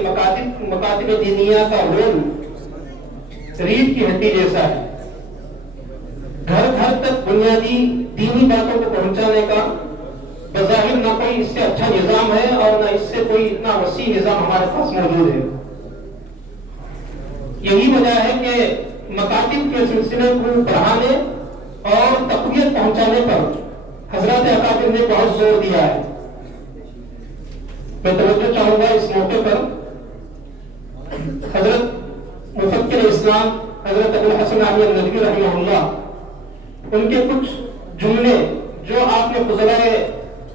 مکاتب دینیہ کا رول ریڑھ کی ہڈی جیسا ہے. گھر گھر تک بنیادی دینی باتوں کو پہنچانے کا بظاہر نہ کوئی اس سے اچھا نظام ہے اور نہ اس سے کوئی اتنا وسیع نظام ہمارے پاس موجود ہے. یہی وجہ ہے کہ مکاتب کے سلسلے کو بڑھانے اور تقویت پہنچانے پر حضرات اکابر نے بہت زور دیا ہے. میں توجہ چاہوں گا اس موقع پر حضرت مفکر اسلام حضرت ابو الحسن علی الندوی رحمہ اللہ ان کے کچھ جملے جو آپ نے فضلائے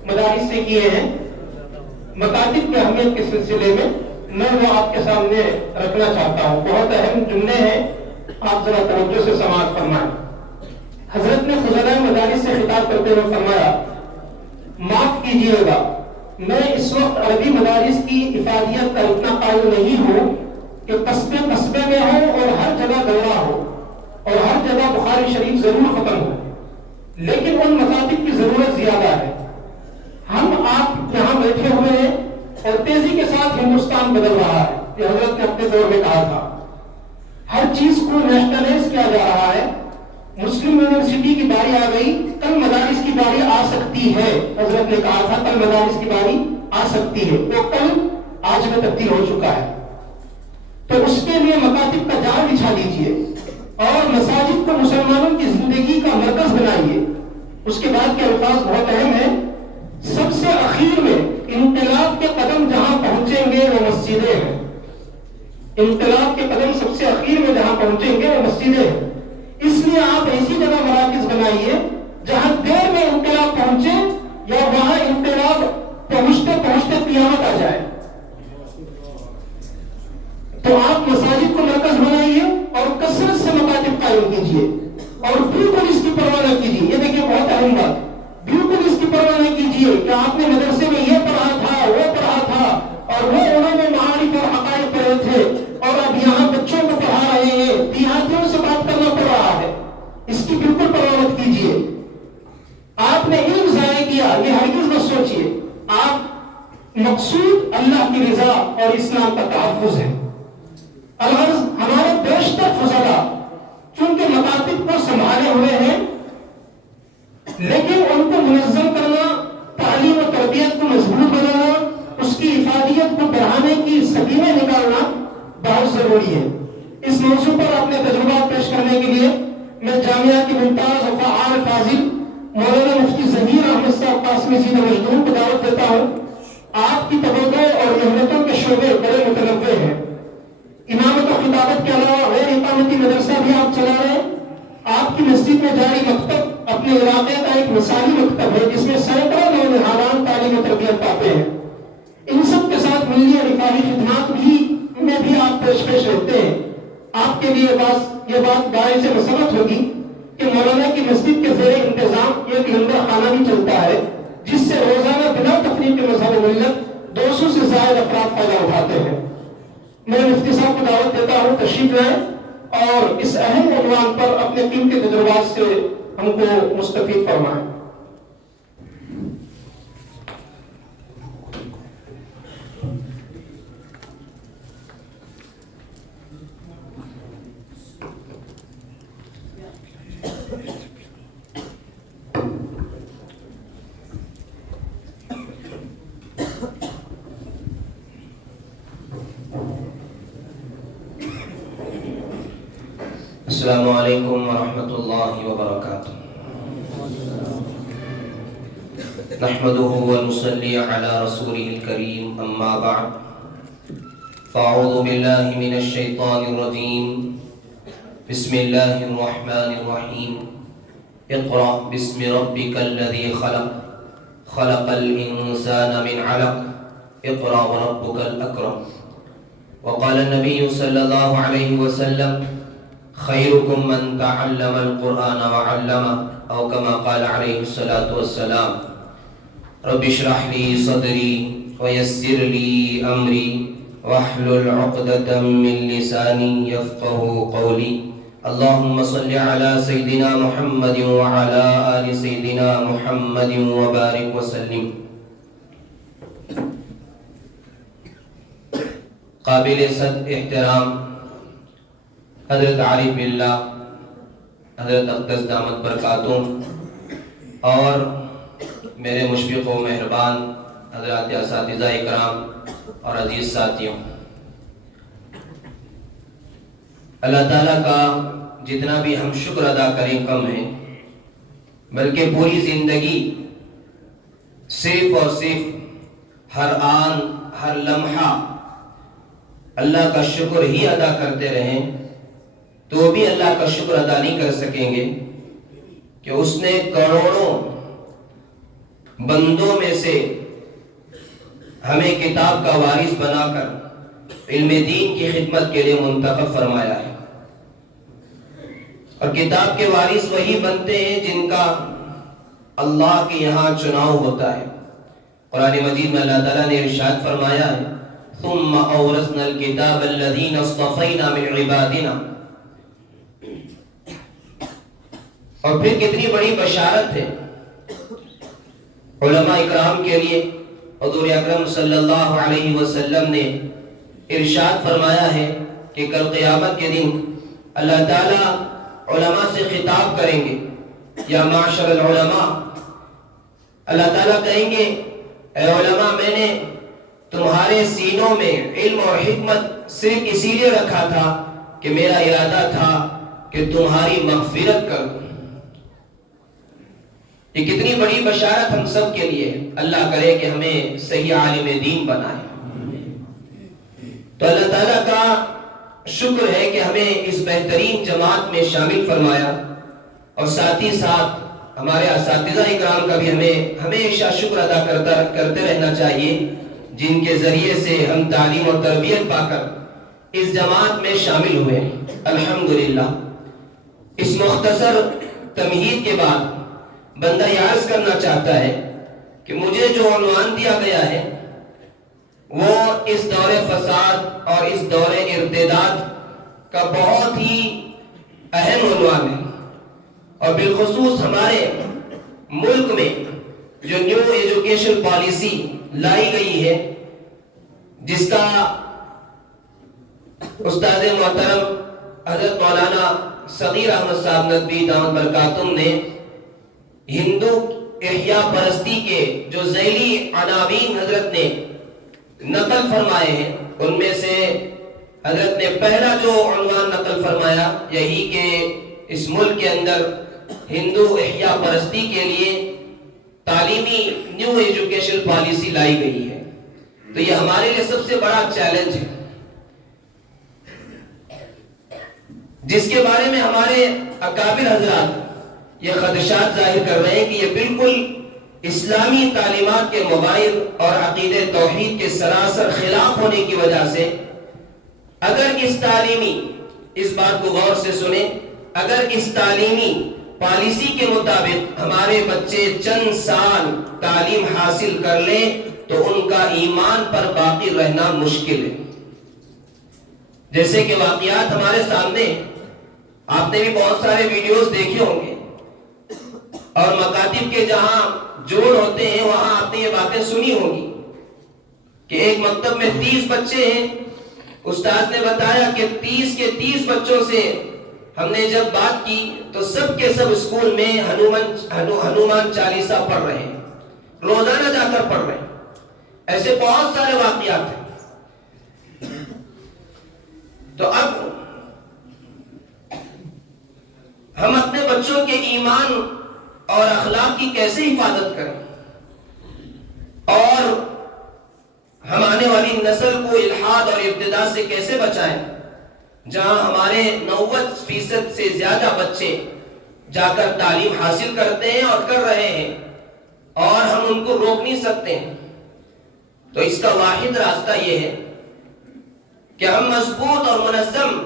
مدارس سے کیے ہیں مکاتب کی اہمیت کے سلسلے میں وہ آپ کے سامنے رکھنا چاہتا ہوں. بہت اہم جملے ہیں, آپ ذرا توجہ سے سماعت فرمائیں. حضرت نے فضلائے مدارس سے خطاب کرتے ہوئے فرمایا, معاف کیجیے گا, میں اس وقت عربی مدارس کی افادیت کا اتنا قائل نہیں ہوں کہ قصبے قصبے میں ہو اور ہر جگہ دورہ ہو اور ہر جگہ بخاری شریف ضرور ختم ہو, لیکن ان مکاتب کی ضرورت زیادہ ہے. ہم آپ یہاں بیٹھے ہوئے ہیں اور تیزی کے ساتھ ہندوستان بدل رہا ہے. یہ حضرت نے اپنے دور میں کہا تھا. ہر چیز کو نیشنلائز کیا جا رہا ہے. مسلم یونیورسٹی کی باری آ گئی, کل مدارس کی باری آ سکتی ہے. حضرت نے کہا تھا کل مدارس کی باری آ سکتی ہے, وہ کل آج میں تبدیل ہو چکا ہے. تو اس کے لیے مکاتب کا جال بچھا دیجئے اور مساجد کو مسلمانوں کی زندگی کا مرکز بنائیے. اس کے بعد کے الفاظ بہت اہم ہیں. سب سے اخیر میں انقلاب کے قدم جہاں پہنچیں گے وہ مسجدیں ہیں. انقلاب کے قدم سب سے اخیر میں جہاں پہنچیں گے وہ مسجدیں ہیں. اس لیے آپ ایسی جگہ مراکز بنائیے جہاں دیر میں انقلاب پہنچے یا وہاں انقلاب پہنچتے پہنچتے قیامت آ جائے. تو آپ مساجد کو مرکز بنائیے اور کثرت سے مکاتب قائم کیجیے اور بالکل اس کی پرواہ نہ کیجیے. یہ دیکھیے بہت اہم بات, بالکل اس کی پرواہ نہ کیجیے کہ آپ نے مدرسے میں یہ پڑھا تھا وہ پڑھا تھا اور وہ انہوں نے معارف اور حقائق پڑھے تھے اور اب یہاں بچوں کو پڑھا رہے ہیں, دیہاتیوں سے بات کرنا پڑ رہا ہے. اس کی بالکل پرواہ مت کیجیے. آپ نے علم ضائع کیا, یہ ہرگز مت سوچیے. آپ مقصود اللہ کی رضا اور اسلام کا تحفظ ہے. الغرض ہمارے بیشتر فضلا چونکہ مکاتب کو سنبھالے ہوئے ہیں, لیکن ان کو منظم کرنا, تعلیم و تربیت کو مضبوط بنانا, اس کی افادیت کو بڑھانے کی سبیلیں نکالنا بہت ضروری ہے. اس موضوع پر اپنے تجربات پیش کرنے کے لیے میں جامعہ کی ممتاز و فعال فاضل مولانا مفتی ظہیر احمد صاحب قاسمی زیدہ مجدور کو دعوت دیتا ہوں. آپ کی توجہ اور محنتوں کے شعبے بڑے متنوع ہیں. امامت و خطابت کے علاوہ غیر اقامتی مدرسہ بھی آپ چلا رہے ہیں. آپ کی مسجد میں جاری مکتب اپنے علاقے کا ایک مثالی مکتب ہے جس میں سینکڑوں نونہالان تعلیم و تربیت پاتے ہیں. ان سب کے ساتھ ملی اور رفاہی خدمات میں بھی آپ پیش رہتے ہیں. آپ کے لیے یہ بات باعث مسرت ہوگی کہ مولانا کی مسجد کے زیر انتظام ایک لنگر خانہ بھی چلتا ہے جس سے روزانہ بلا تفریق کے مذہب و ملت 200 سے زائد افراد فائدہ اٹھاتے ہیں. میں مفتی صاحب کو دعوت دیتا ہوں تشریف لائیں اور اس اہم عنوان پر اپنے قیمتی تجربات سے ہم کو مستفید فرمائیں. السلام علیکم ورحمۃ اللہ وبرکاتہ. نحمده ونصلي على رسوله الكريم اما بعد فاعوذ باللہ من الشیطان الرجیم بسم اللہ الرحمن الرحیم اقرأ باسم ربک الذی خلق خلق الانسان من علق اقرأ وربک الاکرم. وقال النبی صلی اللہ علیہ وسلم خیرکم من تعلم القرآن وعلمه او کما قال علیہ الصلاة والسلام. رب اشرح لي صدری ویسر لي امری واحلل عقدة من لسانی یفقهوا قولی. اللهم صل على سيدنا محمد وعلى آل سيدنا محمد وبارك وسلم. قابل صد احترام حضرت عارف باللہ حضرت اقدس دامت برکاتہم اور میرے مشفق و مہربان حضرات اساتذہ اکرام اور عزیز ساتھیوں، اللہ تعالیٰ کا جتنا بھی ہم شکر ادا کریں کم ہے، بلکہ پوری زندگی صرف اور صرف ہر آن ہر لمحہ اللہ کا شکر ہی ادا کرتے رہیں تو بھی اللہ کا شکر ادا نہیں کر سکیں گے کہ اس نے کروڑوں بندوں میں سے ہمیں کتاب کا وارث بنا کر علم دین کی خدمت کے لیے منتخب فرمایا ہے۔ اور کتاب کے وارث وہی بنتے ہیں جن کا اللہ کے یہاں چناؤ ہوتا ہے۔ قرآن مجید میں اللہ تعالیٰ نے ارشاد فرمایا ہے ثم اورثنا الكتاب الذين اصطفينا من عبادنا، اور پھر کتنی بڑی بشارت ہے علماء اکرام کے لیے۔ حضور اکرم صلی اللہ علیہ وسلم نے ارشاد فرمایا ہے کہ کل قیامت کے دن اللہ تعالیٰ علماء سے خطاب کریں گے، یا معاشر العلماء، اللہ تعالیٰ کہیں گے اے علماء، میں نے تمہارے سینوں میں علم اور حکمت صرف اسی لیے رکھا تھا کہ میرا ارادہ تھا کہ تمہاری مغفرت کروں۔ یہ کتنی بڑی بشارت ہم سب کے لیے، اللہ کرے کہ ہمیں صحیح عالم دین بنائے۔ تو اللہ تعالیٰ کا شکر ہے کہ ہمیں اس بہترین جماعت میں شامل فرمایا، اور ساتھ ہی ساتھ ہمارے اساتذہ اکرام کا بھی ہمیں ہمیشہ شکر ادا کرتے رہنا چاہیے، جن کے ذریعے سے ہم تعلیم اور تربیت پا کر اس جماعت میں شامل ہوئے۔ الحمدللہ۔ اس مختصر تمہید کے بعد بندہ یہ عرض کرنا چاہتا ہے کہ مجھے جو عنوان دیا گیا ہے وہ اس دور فساد اور اس دور ارتداد کا بہت ہی اہم عنوان ہے، اور بالخصوص ہمارے ملک میں جو نیو ایجوکیشن پالیسی لائی گئی ہے، جس کا استاد محترم حضرت مولانا صغیر احمد صاحب ندوی دامت برکاتہم نے ہندو احیاء پرستی کے جو ذیلی عناوین حضرت نے نقل فرمائے ہیں، ان میں سے حضرت نے پہلا جو عنوان نقل فرمایا یہی کہ اس ملک کے اندر ہندو احیاء پرستی کے لیے تعلیمی نیو ایجوکیشن پالیسی لائی گئی ہے۔ تو یہ ہمارے لیے سب سے بڑا چیلنج ہے، جس کے بارے میں ہمارے اکابر حضرات یہ خدشات ظاہر کر رہے ہیں کہ یہ بالکل اسلامی تعلیمات کے مغائر اور عقیدہ توحید کے سراسر خلاف ہونے کی وجہ سے اگر اس بات کو غور سے سنیں، اگر اس تعلیمی پالیسی کے مطابق ہمارے بچے چند سال تعلیم حاصل کر لیں تو ان کا ایمان پر باقی رہنا مشکل ہے۔ جیسے کہ واقعات ہمارے سامنے، آپ نے بھی بہت سارے ویڈیوز دیکھے ہوں گے، اور مکاتب کے جہاں جوڑ ہوتے ہیں وہاں آپ نے یہ باتیں سنی ہوگی کہ ایک مکتب میں 30 بچے ہیں، استاد نے بتایا کہ 30 کے 30 بچوں سے ہم نے جب بات کی تو سب کے سب اسکول میں ہنومان چالیسا پڑھ رہے ہیں، روزانہ جا کر پڑھ رہے ہیں۔ ایسے بہت سارے واقعات ہیں۔ تو اب ہم اپنے بچوں کے ایمان اور اخلاق کی کیسے حفاظت کریں، اور ہم آنے والی نسل کو الحاد اور ارتداد سے کیسے بچائیں، جہاں ہمارے 90% سے زیادہ بچے جا کر تعلیم حاصل کرتے ہیں اور کر رہے ہیں، اور ہم ان کو روک نہیں سکتے ہیں۔ تو اس کا واحد راستہ یہ ہے کہ ہم مضبوط اور منظم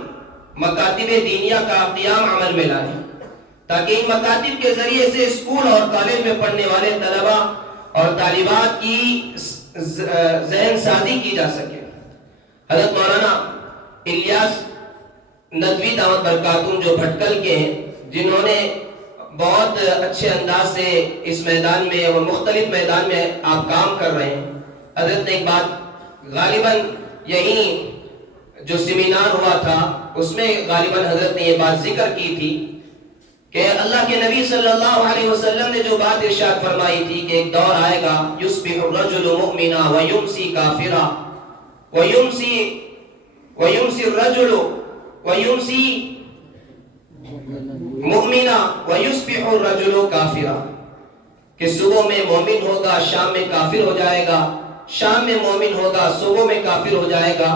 مکاتب دینیہ کا قیام عمل میں لائیں، تاکہ ان مکاتب کے ذریعے سے اسکول اور کالج میں پڑھنے والے طلبہ اور طالبات کی ذہن سازی کی جا سکے۔ حضرت مولانا الیاس ندوی دعوت برکاتہم جو بھٹکل کے ہیں، جنہوں نے بہت اچھے انداز سے اس میدان میں اور مختلف میدان میں آپ کام کر رہے ہیں، حضرت نے ایک بات غالباً یہیں جو سیمینار ہوا تھا اس میں غالباً حضرت نے یہ بات ذکر کی تھی کہ اللہ کے نبی صلی اللہ علیہ وسلم نے جو بات ارشاد فرمائی تھی کہ ایک دور آئے گا یصبح الرجل مؤمنا ویمسی کافرا ویمسی الرجل ویمسی مؤمنا ویصبح الرجل کافرا، کہ صبح میں مومن ہوگا شام میں کافر ہو جائے گا، شام میں مومن ہوگا صبح میں کافر ہو جائے گا۔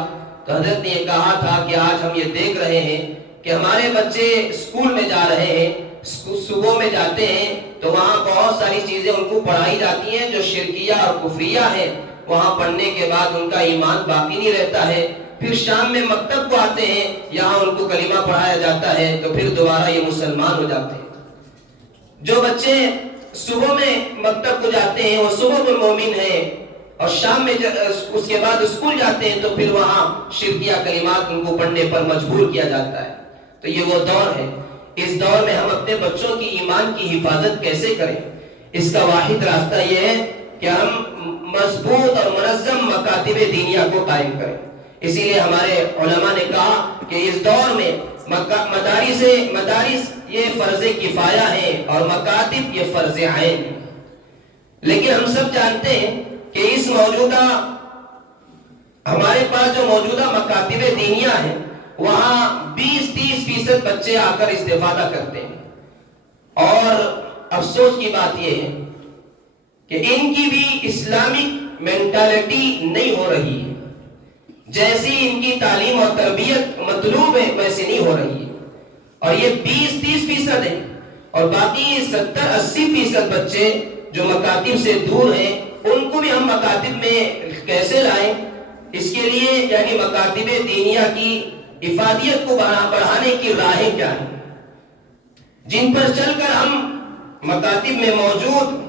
تو حضرت نے یہ کہا تھا کہ آج ہم یہ دیکھ رہے ہیں کہ ہمارے بچے اسکول میں جا رہے ہیں، صبح میں جاتے ہیں تو وہاں بہت ساری چیزیں ان کو پڑھائی جاتی ہیں جو شرکیہ اور کفریہ ہیں، وہاں پڑھنے کے بعد ان کا ایمان باقی نہیں رہتا ہے، پھر شام میں مکتب کو آتے ہیں، یہاں ان کو کلمہ پڑھایا جاتا ہے تو پھر دوبارہ یہ مسلمان ہو جاتے ہیں۔ جو بچے صبح میں مکتب کو جاتے ہیں وہ صبح میں مومن ہیں، اور شام میں اس کے بعد اسکول جاتے ہیں تو پھر وہاں شرکیہ کلمات ان کو پڑھنے پر مجبور کیا جاتا ہے۔ تو یہ وہ دور ہے، اس دور میں ہم اپنے بچوں کی ایمان کی حفاظت کیسے کریں؟ اس کا واحد راستہ یہ ہے کہ ہم مضبوط اور منظم مکاتب دینیہ کو قائم کریں۔ اسی لیے ہمارے علماء نے کہا کہ اس دور میں مدارس یہ فرض کفایہ ہے اور مکاتب یہ فرض عین ہے، لیکن ہم سب جانتے ہیں کہ اس موجودہ ہمارے پاس جو موجودہ مکاتب دینیہ ہیں وہاں 20-30% بچے آ کر استفادہ کرتے ہیں، اور افسوس کی بات یہ ہے کہ ان کی بھی اسلامک مینٹالٹی نہیں ہو رہی ہے، جیسی ان کی تعلیم اور تربیت مطلوب ہے ویسے نہیں ہو رہی ہے، اور یہ 20-30% ہے، اور باقی 70-80% بچے جو مکاتب سے دور ہیں ان کو بھی ہم مکاتب میں کیسے لائیں؟ اس کے لیے یعنی مکاتب دینیہ کی افادیت کو بڑھانے کی راہیں کیا ہیں جن پر چل کر ہم مکاتب میں موجود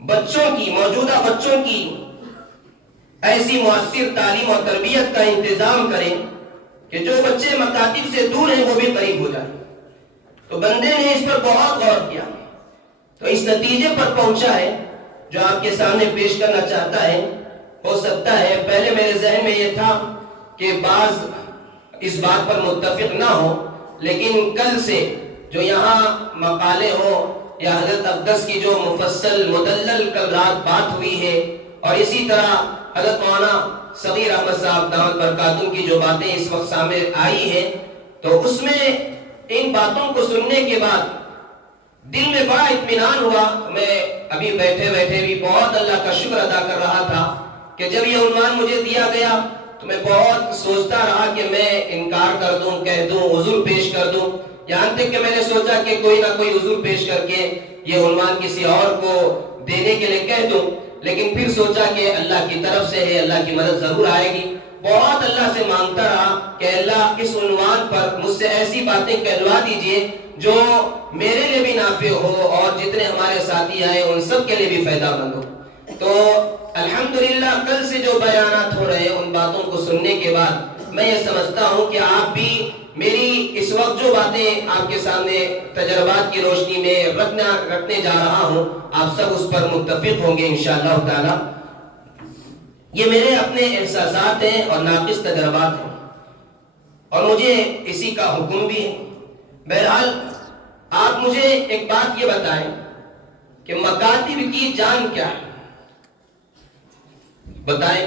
موجودہ بچوں کی ایسی مؤثر تعلیم اور تربیت کا انتظام کریں کہ جو بچے مکاتب سے دور ہیں وہ بھی قریب ہو جائیں۔ تو بندے نے اس پر بہت غور کیا تو اس نتیجے پر پہنچا ہے جو آپ کے سامنے پیش کرنا چاہتا ہے۔ ہو سکتا ہے پہلے میرے ذہن میں یہ تھا کہ بعض اس بات پر متفق نہ ہو، لیکن کل سے جو یہاں مقالے ہوں یا حضرت اقدس کی جو مفصل مدلل کل رات بات ہوئی ہے، اور اسی طرح حضرت مولانا صغیر احمد صاحب دامت برکاتہم کی جو باتیں اس وقت سامنے آئی ہیں، تو اس میں ان باتوں کو سننے کے بعد دل میں بڑا اطمینان ہوا۔ میں ابھی بیٹھے بیٹھے بھی بہت اللہ کا شکر ادا کر رہا تھا کہ جب یہ عنوان مجھے دیا گیا تو میں بہت سوچتا رہا کہ میں انکار کر دوں، کہہ دوں، عذر پیش کر دوں، یہاں تک کہ میں نے سوچا کہ کوئی نہ کوئی عذر پیش کر کے یہ عنوان کسی اور کو دینے کے لیے کہہ دوں، لیکن پھر سوچا کہ اللہ کی طرف سے ہے، اللہ کی مدد ضرور آئے گی۔ بہت اللہ سے مانگتا رہا کہ اللہ اس عنوان پر مجھ سے ایسی باتیں کہلوا دیجئے جو میرے لیے بھی نافع ہو اور جتنے ہمارے ساتھی آئے ان سب کے لیے بھی فائدہ مند ہو۔ تو الحمدللہ کل سے جو بیانات ہو رہے ہیں ان باتوں کو سننے کے بعد میں یہ سمجھتا ہوں کہ آپ بھی میری اس وقت جو باتیں آپ کے سامنے تجربات کی روشنی میں رکھنے جا رہا ہوں آپ سب اس پر متفق ہوں گے انشاءاللہ تعالی۔ یہ میرے اپنے احساسات ہیں اور ناقص تجربات ہیں، اور مجھے اسی کا حکم بھی ہے۔ بہرحال آپ مجھے ایک بات یہ بتائیں کہ مکاتب کی جان کیا ہے؟ بتائیں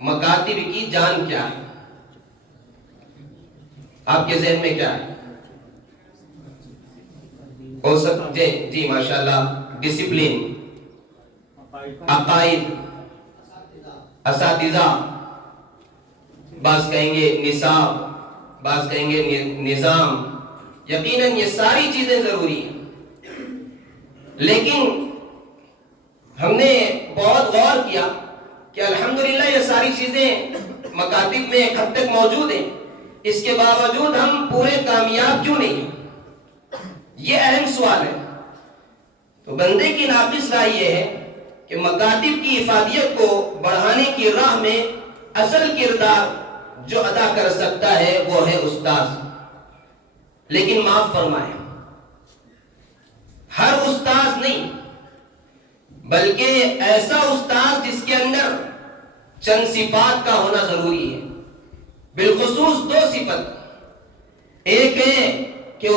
مکاتب کی جان کیا ہے؟ آپ کے ذہن میں کیا ہے؟ ہو سکتا جی ماشاءاللہ، ڈسپلن، عقائد، اساتذہ، بعض کہیں گے نصاب، بعض کہیں گے نظام۔ یقیناً یہ ساری چیزیں ضروری ہیں، لیکن ہم نے بہت غور کیا کہ الحمدللہ یہ ساری چیزیں مکاتب میں ایک حد تک موجود ہیں، اس کے باوجود ہم پورے کامیاب کیوں نہیں ہیں؟ یہ اہم سوال ہے۔ تو بندے کی ناقص رائے یہ ہے کہ مکاتب کی افادیت کو بڑھانے کی راہ میں اصل کردار جو ادا کر سکتا ہے وہ ہے استاذ۔ لیکن معاف فرمائیں، ہر استاذ نہیں بلکہ ایسا استاذ جس کے اندر چند صفات کا ہونا ضروری ہے۔ بالخصوص دو صفت، ایک ہے کہ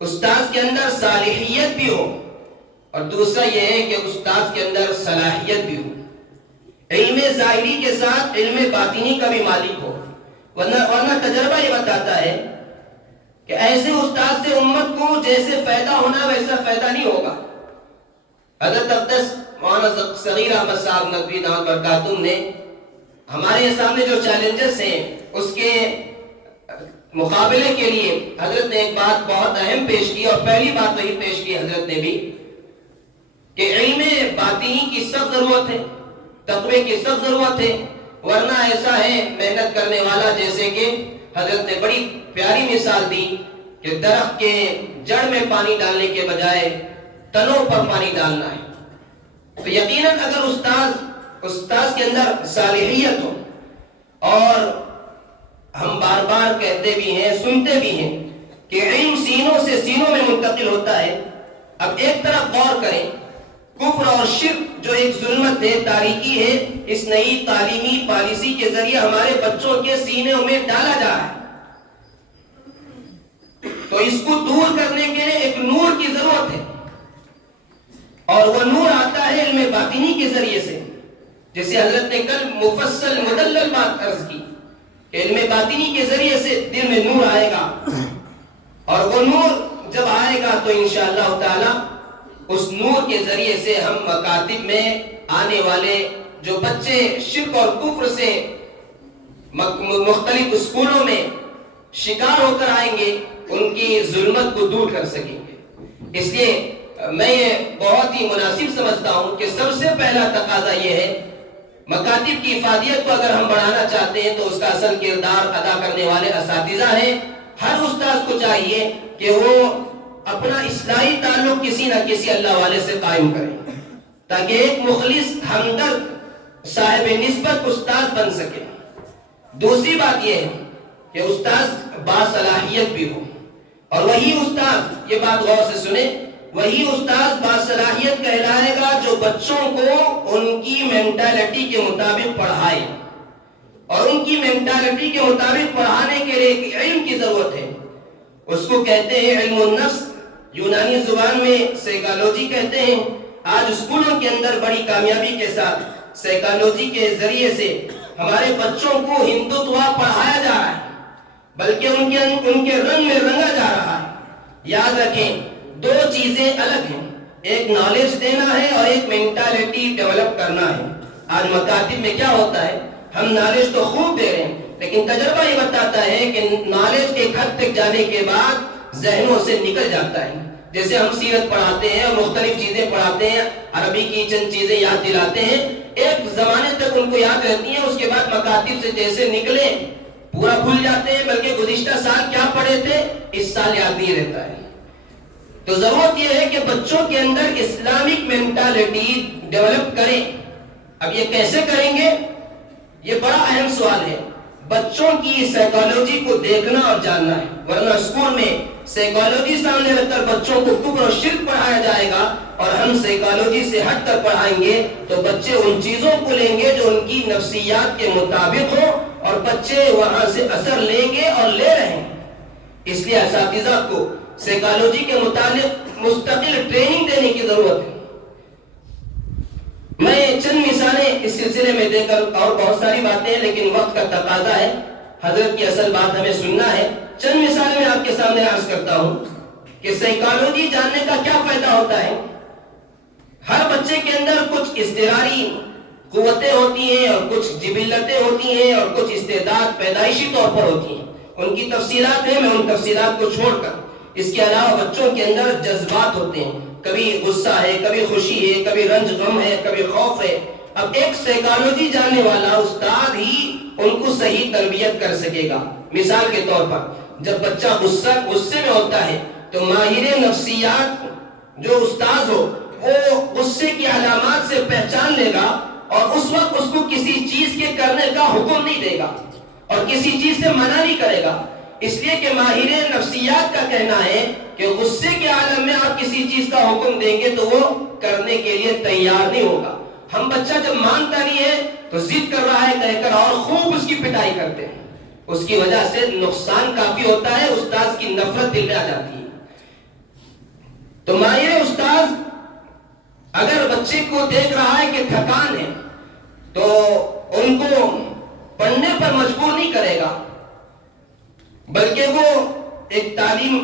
استاذ کے اندر صالحیت بھی ہو، اور دوسرا یہ ہے کہ استاذ کے اندر صلاحیت بھی ہو، علم ظاہری کے ساتھ علم باطنی کا بھی مالک ہو، ورنہ تجربہ یہ بتاتا ہے کہ ایسے استاد سے امت کو جیسے فائدہ ہونا ویسا فائدہ نہیں ہوگا۔ حضرت اقدس مولانا صغیر احمد صاحب ندوی دامت برکاتہم نے ہمارے سامنے جو چیلنجز ہیں اس کے مقابلے کے لیے حضرت نے ایک بات بہت اہم پیش کی، اور پہلی بات وہی پیش کی حضرت نے بھی کہ علم باطنی کی سخت ضرورت ہے، تقوی کی سخت ضرورت ہے، ورنہ ایسا ہے محنت کرنے والا، جیسے کہ حضرت نے بڑی پیاری مثال دی کہ درخت کے جڑ میں پانی ڈالنے کے بجائے تنوں پر پانی ڈالنا ہے۔ تو یقیناً اگر استاذ کے اندر صالحیت ہو، اور ہم بار بار کہتے بھی ہیں سنتے بھی ہیں کہ علم سینوں سے سینوں میں منتقل ہوتا ہے، اب ایک طرف غور کریں، کفر اور شرک جو ایک ظلمت ہے، تاریکی ہے، اس نئی تعلیمی پالیسی کے ذریعے ہمارے بچوں کے سینوں میں ڈالا جا رہا ہے، تو اس کو دور کرنے کے لیے ایک نور کی ضرورت ہے، اور وہ نور آتا ہے علم باطنی کے ذریعے سے، جیسے حضرت نے کل مفصل مدلل بات عرض کی کہ علم باطنی کے ذریعے سے دل میں نور آئے گا، اور وہ نور جب آئے گا تو انشاءاللہ تعالی اس نور کے ذریعے سے ہم مکاتب میں آنے والے جو بچے شرک اور کفر سے مختلف اسکولوں میں شکار ہو کر آئیں گے، ان کی ظلمت کو دور کر سکیں گے۔ اس لیے میں یہ بہت ہی مناسب سمجھتا ہوں کہ سب سے پہلا تقاضا یہ ہے، مکاتب کی افادیت کو اگر ہم بڑھانا چاہتے ہیں تو اس کا اصل کردار ادا کرنے والے اساتذہ ہیں۔ ہر استاذ کو چاہیے کہ وہ اپنا اصلاحی تعلق کسی نہ کسی اللہ والے سے قائم کرے، تاکہ ایک مخلص ہمدرد صاحب نسبت استاذ بن سکے۔ دوسری بات یہ ہے کہ استاذ باصلاحیت بھی ہو، اور وہی استاذ، یہ بات غور سے سنیں، وہی استاذ باصلاحیت کہلائے گا جو بچوں کو ان کی مینٹالٹی کے مطابق پڑھائے، اور ان کی مینٹالٹی کے مطابق پڑھانے کے لیے ایک علم کی ضرورت ہے، اس کو کہتے ہیں علم النفس، یونانی زبان میں سائیکالوجی کہتے ہیں۔ آج اسکولوں کے اندر بڑی کامیابی کے ساتھ سائیکالوجی کے ذریعے سے ہمارے بچوں کو ہندوتوا پڑھایا جا رہا ہے، بلکہ ان کے رنگ میں رنگا جا رہا ہے۔ یاد رکھیں، دو چیزیں الگ ہیں، ایک نالج دینا ہے اور ایک مینٹالٹی ڈیولپ کرنا ہے۔ آج مکاتب میں کیا ہوتا ہے، ہم نالج تو خوب دے رہے ہیں، لیکن تجربہ یہ بتاتا ہے کہ نالج ایک حد تک جانے کے بعد ذہنوں سے نکل جاتا ہے۔ جیسے ہم سیرت پڑھاتے ہیں اور مختلف چیزیں پڑھاتے ہیں، عربی کی چند چیزیں یاد دلاتے ہیں، ایک زمانے تک ان کو یاد رہتی ہیں، اس کے بعد مکاتب سے جیسے نکلے پورا بھول جاتے ہیں، بلکہ گزشتہ سال کیا پڑھے تھے اس سال یاد نہیں رہتا ہے۔ تو ضرورت یہ ہے کہ بچوں کے اندر اسلامک مینٹالٹی ڈیولپ کریں۔ اب یہ کیسے کریں گے، یہ بڑا اہم سوال ہے۔ بچوں کی سائیکالوجی کو دیکھنا اور جاننا ہے، ورنہ اسکول میں سائیکالوجی سامنے رکھ کر بچوں کو کفر اور شرک پڑھایا جائے گا، اور ہم سائیکالوجی سے ہٹ کر پڑھائیں گے تو بچے ان چیزوں کو لیں گے جو ان کی نفسیات کے مطابق ہو، اور بچے وہاں سے اثر لیں گے اور لے رہے ہیں۔ اس لیے اساتذہ کو سائیکالوجی کے متعلق مستقل ٹریننگ دینے کی ضرورت ہے۔ میں چند مثالیں اس سلسلے میں دے کر، اور بہت ساری باتیں ہیں لیکن وقت کا تقاضا ہے، حضرت کی اصل بات ہمیں سننا ہے۔ چند مثالیں میں آپ کے سامنے عرض کرتا ہوں کہ سائیکالوجی جاننے کا کیا فائدہ ہوتا ہے۔ ہر بچے کے اندر کچھ اضطراری قوتیں ہوتی ہیں، اور کچھ جبلتیں ہوتی ہیں، اور کچھ استعداد پیدائشی طور پر ہوتی ہیں، ان کی تفصیلات ہیں، میں ان تفصیلات کو چھوڑ کر، اس کے علاوہ بچوں کے اندر جذبات ہوتے ہیں، کبھی غصہ ہے، کبھی خوشی ہے، کبھی رنج غم ہے، کبھی خوف ہے۔ اب ایک سائیکالوجی جاننے والا استاد ہی ان کو صحیح تربیت کر سکے گا۔ مثال کے طور پر جب بچہ غصے میں ہوتا ہے تو ماہر نفسیات جو استاد ہو وہ غصے کی علامات سے پہچان لے گا، اور اس وقت اس کو کسی چیز کے کرنے کا حکم نہیں دے گا اور کسی چیز سے منع نہیں کرے گا، اس لیے کہ ماہر نفسیات کا کہنا ہے کہ غصے کے عالم میں آپ کسی چیز کا حکم دیں گے تو وہ کرنے کے لیے تیار نہیں ہوگا۔ ہم بچہ جب مانتا نہیں ہے تو ضد کر رہا ہے کہہ کر اور خوب اس کی پٹائی کرتے ہیں، اس کی وجہ سے نقصان کافی ہوتا ہے، استاذ کی نفرت دل میں آ جاتی ہے۔ تو ماہر استاذ اگر بچے کو دیکھ رہا ہے کہ تھکان ہے تو ان کو پڑھنے پر مجبور نہیں کرے گا، بلکہ وہ ایک تعلیم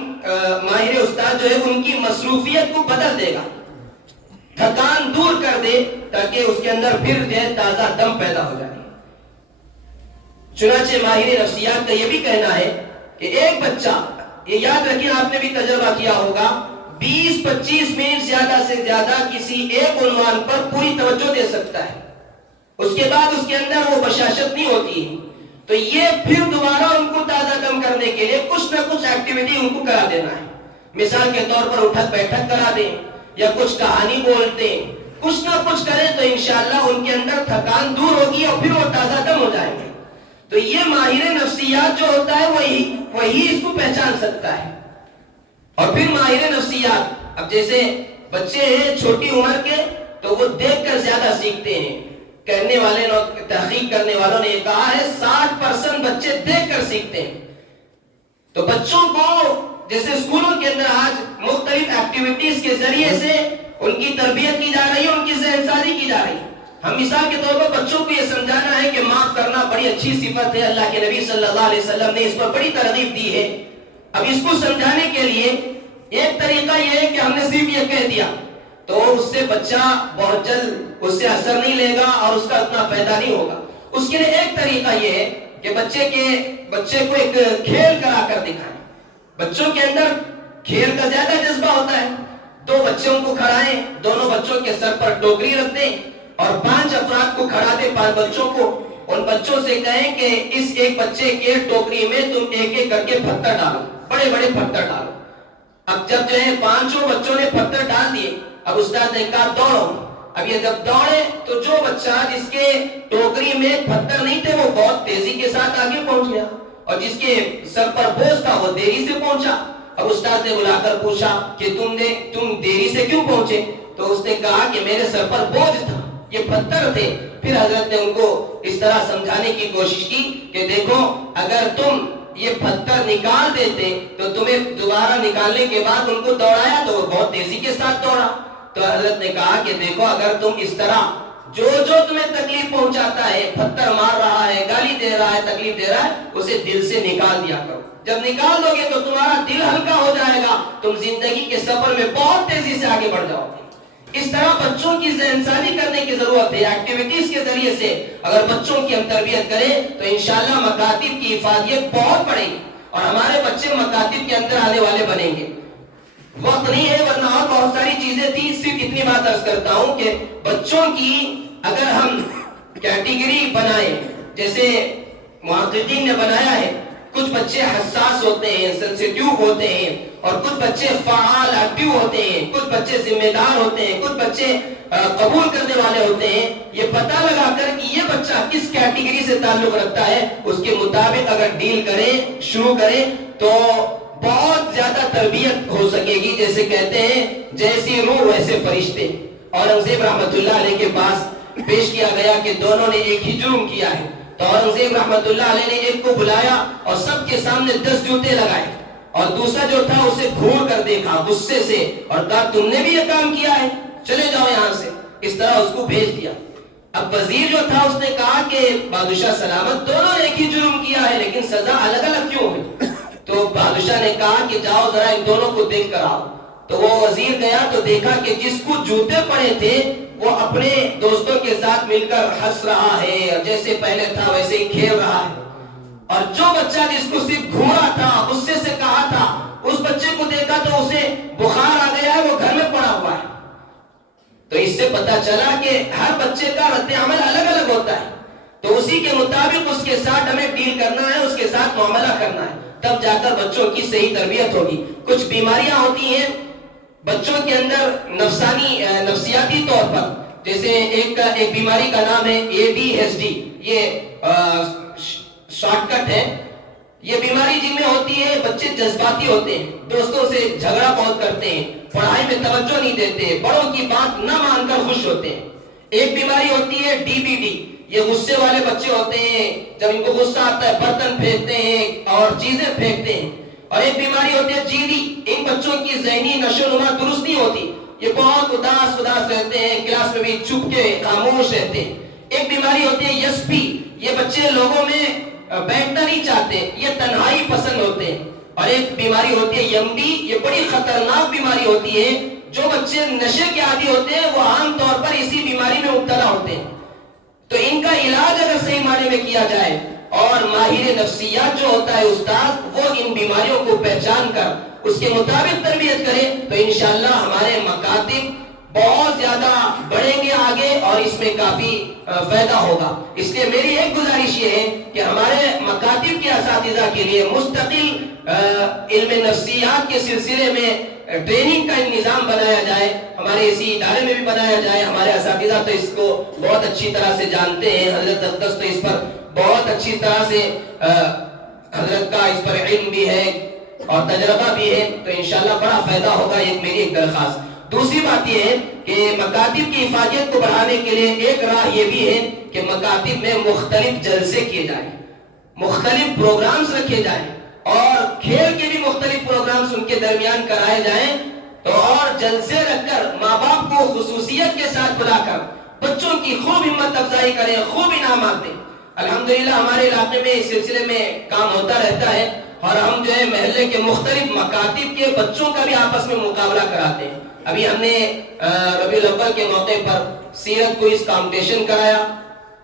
ماہر استاد جو ہے ان کی مصروفیت کو بدل دے گا، تھکان دور کر دے تاکہ اس کے اندر پھر جو ہے تازہ دم پیدا ہو جائے۔ چنانچہ ماہر نفسیات کا یہ بھی کہنا ہے کہ ایک بچہ، یہ یاد رکھیں آپ نے بھی تجربہ کیا ہوگا، 20-25 منٹ زیادہ سے زیادہ کسی ایک عنوان پر پوری توجہ دے سکتا ہے، اس کے بعد اس کے اندر وہ بشاشت نہیں ہوتی ہے۔ تو یہ پھر دوبارہ ان کو تازہ دم کرنے کے لیے کچھ نہ کچھ ایکٹیویٹی ان کو کرا دینا ہے۔ مثال کے طور پر اٹھک بیٹھک کرا دیں یا کچھ کہانی بولتے ہیں، کچھ نہ کچھ کریں تو انشاءاللہ ان کے اندر تھکان دور ہوگی اور پھر وہ تازہ دم ہو جائیں گے۔ تو یہ ماہر نفسیات جو ہوتا ہے وہی اس کو پہچان سکتا ہے۔ اور پھر ماہر نفسیات، اب جیسے بچے ہیں چھوٹی عمر کے تو وہ دیکھ کر زیادہ سیکھتے ہیں، کہنے والے تحقیق کرنے والوں نے یہ کہا ہے 60% بچے دیکھ کر سیکھتے ہیں۔ تو بچوں کو جیسے اسکولوں کے اندر آج مختلف ایکٹیویٹیز کے ذریعے سے ان کی تربیت کی جا رہی ہے، ان کی ذہن سازی کی جا رہی ہے۔ ہم مثال کے طور پر بچوں کو یہ سمجھانا ہے کہ معاف کرنا بڑی اچھی صفت ہے، اللہ کے نبی صلی اللہ علیہ وسلم نے اس پر بڑی ترغیب دی ہے۔ اب اس کو سمجھانے کے لیے ایک طریقہ یہ ہے کہ ہم نے صرف یہ کہہ دیا تو اس سے بچہ بہت جلد اس سے اثر نہیں لے گا اور اس کا اتنا فائدہ نہیں ہوگا۔ اس کے لیے ایک طریقہ یہ ہے کہ بچے کو ایک کھیل کرا کر دکھائیں۔ بچوں کے اندر کھیل کا زیادہ جذبہ ہوتا ہے۔ 2 بچوں کو کھڑائیں، دونوں بچوں کے سر پر ٹوکری رکھ دیں اور 5 افراد کو کھڑا دیں، 5 بچوں کو۔ ان بچوں سے کہیں کہ اس ایک بچے کے ٹوکری میں تم ایک ایک کر کے پتھر ڈالو، بڑے بڑے پتھر ڈالو۔ اب جب جو ہے 5 بچوں نے پتھر ڈال دیے، اب استاد نے کہا دوڑو۔ اب یہ جب دوڑے تو جو بچہ جس کے ٹوکری میں پتھر نہیں تھے وہ بہت تیزی کے ساتھ آگے پہنچ گیا، اور جس کے سر پر بوجھ تھا وہ دیری سے پہنچا۔ اب استاد نے بلا کر پوچھا کہ تم دیری سے کیوں پہنچے؟ تو اس نے کہا کہ میرے سر پر بوجھ تھا، یہ پتھر تھے۔ پھر حضرت نے ان کو اس طرح سمجھانے کی کوشش کی کہ دیکھو اگر تم یہ پتھر نکال دیتے تو تمہیں دوبارہ نکالنے کے بعد ان کو دوڑایا تو وہ بہت تیزی کے ساتھ دوڑا۔ تو حضرت نے کہا کہ دیکھو اگر تم اس طرح جو تمہیں تکلیف پہنچاتا ہے، پتھر مار رہا ہے، گالی دے رہا ہے، تکلیف دے رہا ہے، اسے دل سے نکال دیا کرو۔ جب نکال دو گے تو تمہارا دل ہلکا ہو جائے گا، تم زندگی کے سفر میں بہت تیزی سے آگے بڑھ جاؤ گے۔ اس طرح بچوں کی ذہن سازی کرنے کی ضرورت ہے۔ ایکٹیویٹیز کے ذریعے سے اگر بچوں کی ہم تربیت کریں تو انشاءاللہ مکاتب کی افادیت بہت بڑھے گی اور ہمارے بچے مکاتب کے اندر آنے والے بنیں گے۔ وقت نہیں ہے ورنہ اور بہت ساری چیزیں تھی، صرف اتنی بات عرض کرتا ہوں کہ بچوں کی اگر ہم کیٹیگری بنائیں، جیسے محققین نے بنایا ہے، کچھ بچے حساس ہوتے ہیں، سینسیٹیو ہوتے ہیں، اور کچھ بچے فعال ایکٹیو ہوتے ہیں، کچھ بچے ذمہ دار ہوتے ہیں، کچھ بچے قبول کرنے والے ہوتے ہیں۔ یہ پتہ لگا کر کہ یہ بچہ کس کیٹیگری سے تعلق رکھتا ہے، اس کے مطابق اگر ڈیل کریں، شروع کریں تو بہت زیادہ تربیت ہو سکے گی۔ جیسے کہتے ہیں جیسی روح ویسے فرشتے۔ اورنگزیب رحمت اللہ علیہ کے پاس پیش کیا گیا کہ دونوں نے ایک ہی جرم کیا ہے، تو اورنگزیب رحمت اللہ علیہ نے ایک کو بلایا اور سب کے سامنے 10 جوتے لگائے، اور دوسرا جو تھا اسے گھور کر دیکھا غصے سے اور کہا تم نے بھی یہ کام کیا ہے، چلے جاؤ یہاں سے۔ اس طرح اس کو بھیج دیا۔ اب وزیر جو تھا اس نے کہا کہ بادشاہ سلامت، دونوں نے ایک ہی جرم کیا ہے لیکن سزا الگ الگ کیوں ہے؟ تو بادشاہ نے کہا کہ جاؤ ذرا ان دونوں کو دیکھ کر آؤ۔ تو وہ وزیر گیا تو دیکھا کہ جس کو جوتے پڑے تھے وہ اپنے دوستوں کے ساتھ مل کر ہنس رہا ہے، اور جیسے پہلے تھا ویسے ہی کھیل رہا ہے، اور جو بچہ جس کو صرف گھورا تھا، غصے سے کہا تھا، اس بچے کو دیکھا تو اسے بخار آ گیا ہے، وہ گھر میں پڑا ہوا ہے۔ تو اس سے پتا چلا کہ ہر بچے کا رد عمل الگ الگ ہوتا ہے، تو اسی کے مطابق اس کے ساتھ ہمیں ڈیل کرنا ہے، اس کے ساتھ معاملہ کرنا ہے، تب جا کر بچوں کی صحیح تربیت ہوگی۔ کچھ بیماریاں ہوتی ہیں بچوں کے اندر نفسیاتی طور پر، جیسے ایک بیماری کا نام ہے ADHD، یہ شارٹ کٹ ہے۔ یہ بیماری جن میں ہوتی ہے بچے جذباتی ہوتے ہیں، دوستوں سے جھگڑا بہت کرتے ہیں، پڑھائی میں توجہ نہیں دیتے، بڑوں کی بات نہ مان کر خوش ہوتے ہیں۔ ایک بیماری ہوتی ہے DBD، یہ غصے والے بچے ہوتے ہیں، جب ان کو غصہ آتا ہے برتن پھینکتے ہیں اور چیزیں پھینکتے ہیں. اور ایک بیماری ہوتی ہے جیدی، ان بچوں کی ذہنی نشو نما درست نہیں ہوتی، یہ بہت اداس رہتے ہیں، کلاس میں بھی چپ کے خاموش رہتے ہیں. ایک بیماری ہوتی ہے یسپی، یہ بچے لوگوں میں بیٹھنا نہیں چاہتے، یہ تنہائی پسند ہوتے ہیں. اور ایک بیماری ہوتی ہے یمبی، یہ بڑی خطرناک بیماری ہوتی ہے. جو بچے نشے کے عادی ہوتے ہیں وہ عام طور پر اسی بیماری میں مبتلا ہوتے ہیں. تو ان کا علاج اگر صحیح معنی میں کیا جائے اور ماہر نفسیات جو ہوتا ہے استاد، وہ ان بیماریوں کو پہچان کر اس کے مطابق تربیت کرے تو انشاءاللہ ہمارے مکاتب بہت زیادہ بڑھیں گے آگے اور اس میں کافی فائدہ ہوگا. اس لیے میری ایک گزارش یہ ہے کہ ہمارے مکاتب کے اساتذہ کے لیے مستقل علم نفسیات کے سلسلے میں ٹریننگ کا نظام بنایا جائے، ہمارے اسی ادارے میں بھی بنایا جائے. ہمارے اساتذہ تو اس کو بہت اچھی طرح سے جانتے ہیں، حضرت اقدس تو اس پر بہت اچھی طرح سے حضرت کا اس پر علم بھی ہے اور تجربہ بھی ہے، تو انشاءاللہ بڑا فائدہ ہوگا. یہ میری ایک درخواست. دوسری بات یہ ہے کہ مکاتب کی افادیت کو بڑھانے کے لیے ایک راہ یہ بھی ہے کہ مکاتب میں مختلف جلسے کیے جائیں، مختلف پروگرامز رکھے جائیں اور کھیل کے بھی مختلف پروگرامز ان کے درمیان کرائے جائیں. تو اور جلسے رکھ کر ماں باپ کو خصوصیت کے ساتھ بلا کر بچوں کی خوب ہمت افزائی کریں، خوب انعامات دیں. الحمدللہ ہمارے علاقے میں اس سلسلے میں کام ہوتا رہتا ہے اور ہم جو ہے محلے کے مختلف مکاتب کے بچوں کا بھی آپس میں مقابلہ کراتے ہیں. ابھی ہم نے ربیع الاول کے موقع پر سیرت کوئز کمپٹیشن کرایا،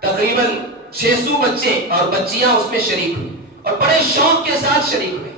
تقریباً 600 بچے اور بچیاں اس میں شریک ہوئی اور بڑے شوق کے ساتھ شریک ہوئے.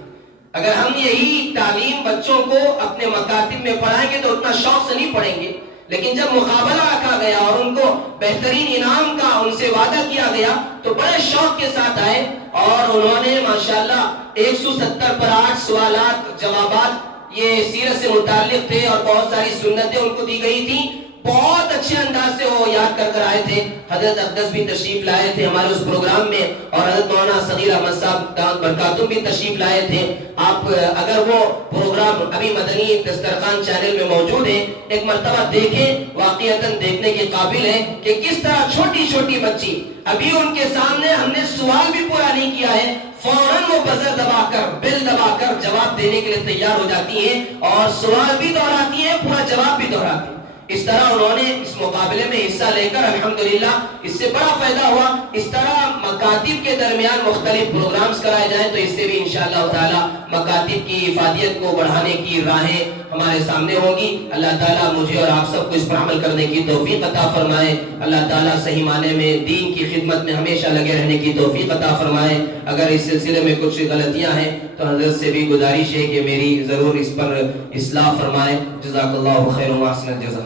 اگر ہم یہی تعلیم بچوں کو اپنے مکاتب میں پڑھائیں گے تو اتنا شوق سے نہیں پڑھیں گے، لیکن جب مقابلہ رکھا گیا اور ان کو بہترین انعام کا ان سے وعدہ کیا گیا تو بڑے شوق کے ساتھ آئے اور انہوں نے ماشاءاللہ 170 پر 8 سوالات جوابات یہ سیرت سے متعلق تھے اور بہت ساری سنتیں ان کو دی گئی تھی. بہت اچھے انداز سے وہ یاد کر آئے تھے. حضرت اقدس بھی تشریف لائے تھے ہمارے اس پروگرام میں اور حضرت مولانا صغیر احمد صاحب دامت برکاتہم بھی تشریف لائے تھے. آپ اگر وہ پروگرام ابھی مدنی دسترخوان چینل میں موجود ہے، ایک مرتبہ دیکھیں، واقعتاً دیکھنے کے قابل ہے کہ کس طرح چھوٹی چھوٹی بچی، ابھی ان کے سامنے ہم نے سوال بھی پورا نہیں کیا ہے، فوراً وہ بزر دبا کر بیل دبا کر جواب دینے کے لیے تیار ہو جاتی ہیں اور سوال بھی دہراتی ہیں، پورا جواب بھی دہراتی ہیں. اس طرح انہوں نے اس مقابلے میں حصہ لے کر الحمدللہ اس سے بڑا فائدہ ہوا. اس طرح مکاتب کے درمیان مختلف پروگرامز کرائے جائیں تو اس سے بھی انشاءاللہ تعالی مکاتب کی افادیت کو بڑھانے کی راہیں ہمارے سامنے ہوگی. اللہ تعالیٰ مجھے اور آپ سب کو اس پر عمل کرنے کی توفیق عطا فرمائے. اللہ تعالیٰ صحیح معنی میں دین کی خدمت میں ہمیشہ لگے رہنے کی توفیق عطا فرمائے. اگر اس سلسلے میں کچھ غلطیاں ہیں تو حضرت سے بھی گزارش ہے کہ میری ضرور اس پر اصلاح فرمائے. جزاک اللہ خیر و احسن الجزا.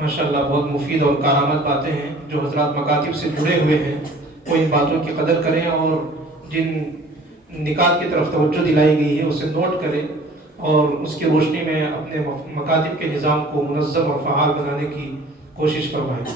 ماشاءاللہ بہت مفید اور کارآمد باتیں ہیں. جو حضرات مکاتب سے جڑے ہوئے ہیں وہ ان باتوں کی قدر کریں اور جن نکات کی طرف توجہ دلائی گئی ہے اسے نوٹ کریں اور اس کی روشنی میں اپنے مکاتب کے نظام کو منظم اور فعال بنانے کی کوشش فرمائیں.